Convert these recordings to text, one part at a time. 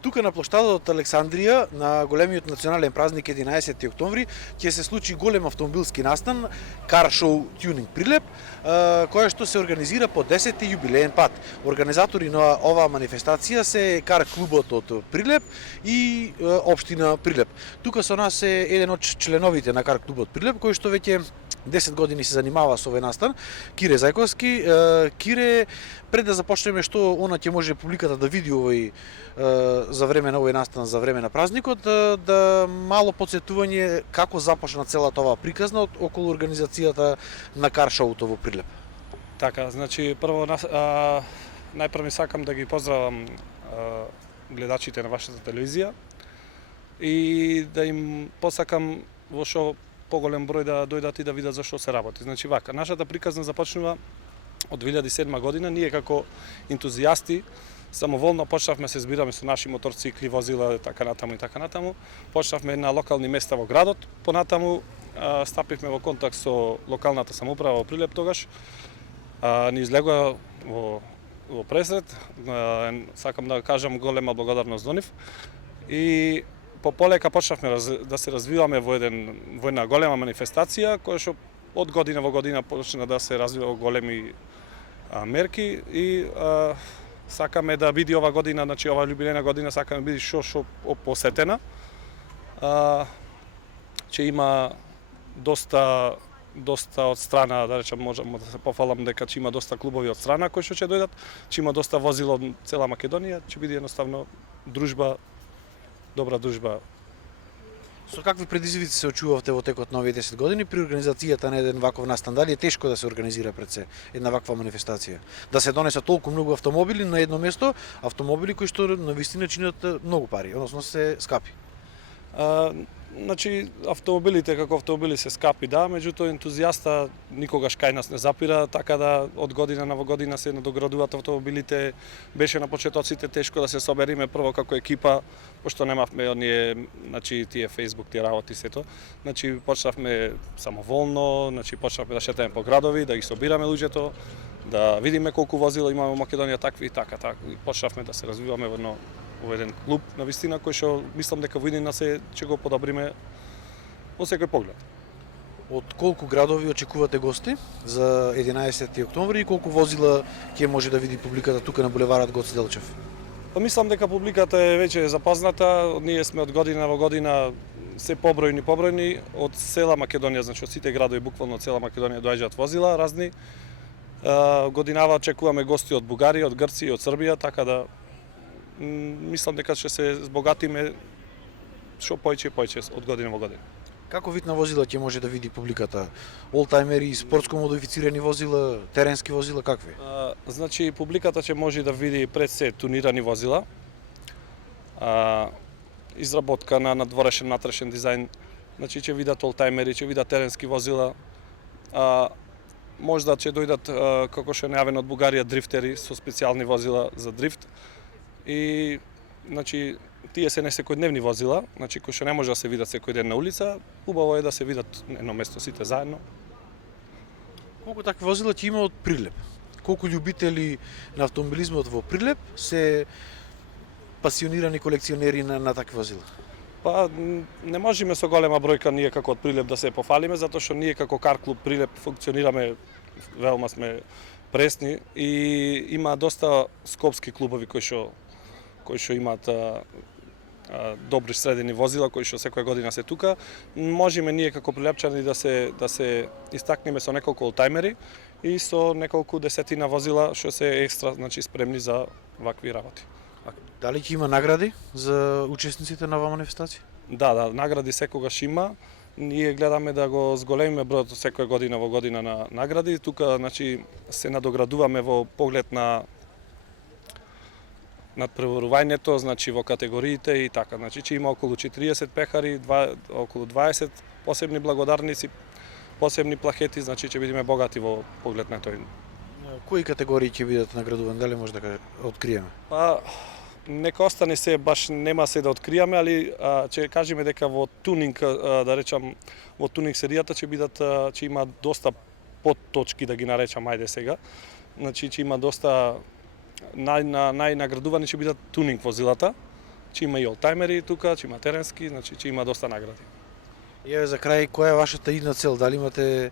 Тука на площадот од Александрија, на големиот национален празник 11 октомври, ќе се случи голем автомобилски настан, Car Show Tuning Прилеп, која што се организира по 10-ти јубилеен пат. Организатори на оваа манифестација се Кар клубот од Прилеп и општина Прилеп. Тука со нас е еден од членовите на Кар клубот Прилеп, кој што веќе 10 години се занимава со овој настан, Кире Зајковски. Кире, пред да започнеме, што она ќе може публиката да види овој за време на овој настан, за време на празникот, да мало подсетување како започна целата оваа приказна околу организацијата на Кар шоуто во Прилеп. Така, значи прво најпрво сакам да ги поздравам гледачите на вашата телевизија и да им посакам во што поголем број да дојдат и да видат за што се работи. Значи вака, нашата приказна започнува од 2007 година. Ние како ентузијасти самоволно почнавме се збираме со наши моторцикли, возила, така натаму. Почнавме на локални места во градот. Понатаму стапивме во контакт со локалната самоуправа во Прилеп тогаш. Ни излегува во пресред. Сакам да кажам голема благодарност до нив. И полека почнавме да се развиваме во една голема манифестација која што од година во година почна да се развива во големи мерки и сакаме да биде ова година, значи ова јубилејна година сакаме да биде што посетена. Че има доста од страна, да речам, можам да се пофалам дека ќе има доста клубови од страна кои што ќе дојдат, ќе има доста возила од цела Македонија, ќе биде едноставно дружба, добра дружба. Со какви предизвици се очувавте во текот на овие 10 години при организацијата на еден ваков настан? Дали е тешко да се организира пред се една ваква манифестација? Да се донесат толку многу автомобили на едно место, автомобили кои што навистина чинат многу пари, односно се скапи. Значи, автомобилите како автомобили се скапи, да, меѓутоа ентузијаста никогаш кај нас не запира, така да од година на година се надоградуваат автомобилите. Беше на почетоците тешко да се собериме прво како екипа, пошто немавме оние, значи тие Facebook, тие работи сето. Значи почнавме самоволно, значи почнавме да шетаме по градови, да ги собираме луѓето, да видиме колку возила имаме во Македонија такви и така. Почнавме да се развиваме во еден клуб на вистина кој што мислам дека во иднина се ќе го подобриме во секој поглед. Од колку градови очекувате гости за 11 октомври и колку возила ќе може да види публиката тука на булеварот Гоце Делчев? Па мислам дека публиката е веќе запозната, ние сме од година во година се побројни од цела Македонија, значи од сите градови, буквално од цела Македонија доаѓаат возила разни. Годинава очекуваме гости од Бугарија, од Грција, од Србија, така да мислам дека ќе се збогатиме што појќе од година во година. Како вид на возила ќе може да види публиката? Олтајмери, спортско модифицирани возила, теренски возила, какви? Значи, публиката ќе може да види пред се тунирани возила, изработка на надворешен, натрешен дизајн, значи ќе видат олтајмери, ќе видат теренски возила, можда ќе дојдат, како што е најавено од Бугарија, дрифтери со специјални возила за дрифт. И значи тие се не секојдневни возила, значи кои што не може да се видат секој ден на улица, убаво е да се видат на едно место сите заедно. Колку такви возила ќе има од Прилеп? Колку љубители на автомобилизмот во Прилеп се пасионирани колекционери на такви возила? Па не можеме со голема бројка ние како од Прилеп да се пофалиме, затоа што ние како Кар клуб Прилеп функционираме, велма сме пресни и има доста скопски клубови кои што имаат добри средени возила, кои што секоја година се тука. Можеме ние како прилепчани да се истакнеме со неколку олтајмери и со неколку десетина возила што се екстра, значи спремни за вакви работи. Дали ќе има награди за учесниците на оваа манифестација? Да, награди секогаш има. Ние гледаме да го зголемиме бројот секоја година во година на награди. Тука значи се надоградуваме во поглед на надпреварувањето, значи во категориите и така. Значи ќе има околу 40 пехари, околу 20 посебни благодарници, посебни плакети, значи ќе бидеме богати во поглед на тој. Кои категории ќе бидат наградувани, дали може да откриеме? Па нека остане се, баш нема се да откриеме, али ќе кажеме дека во тунинг, да речам, во тунинг серијата ќе има доста подточки, да ги наречам, ајде сега. Значи ќе има доста најнаградувани ќе бидат тунинг возилата, Че има и олтаймери тука, че има теренски, значи че има доста награди. И еве за крај, која е вашата идна цел? Дали имате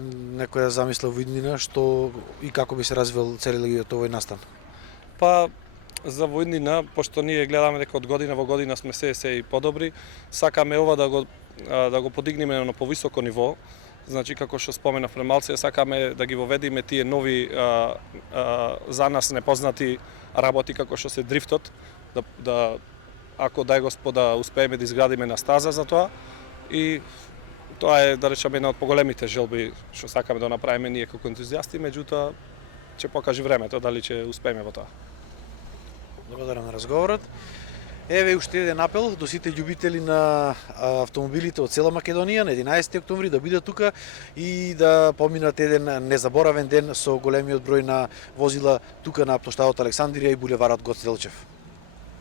некоја замисла во иднина, што и како би се развил целиот овој настан? Па за воиднина, пошто ние гледаме дека од година во година сме се и подобри, сакаме ова да го подигнеме на повисоко ниво. Значи како што споменав премалце, сакаме да ги воведиме тие нови за нас непознати работи како што се дрифтот, да ако дај Господ да успееме да изградиме на стаза за тоа и тоа е да речеме една од поголемите желби што сакаме да направиме ние како ентузијасти, меѓутоа ќе покаже времето дали ќе успееме во тоа. Благодарам на разговорот. Еве уште еден апел до сите љубители на автомобилите од цела Македонија на 11 октомври да бидат тука и да поминат еден незаборавен ден со големиот број на возила тука на плоштадот Александрија и булеварот Гоце Делчев.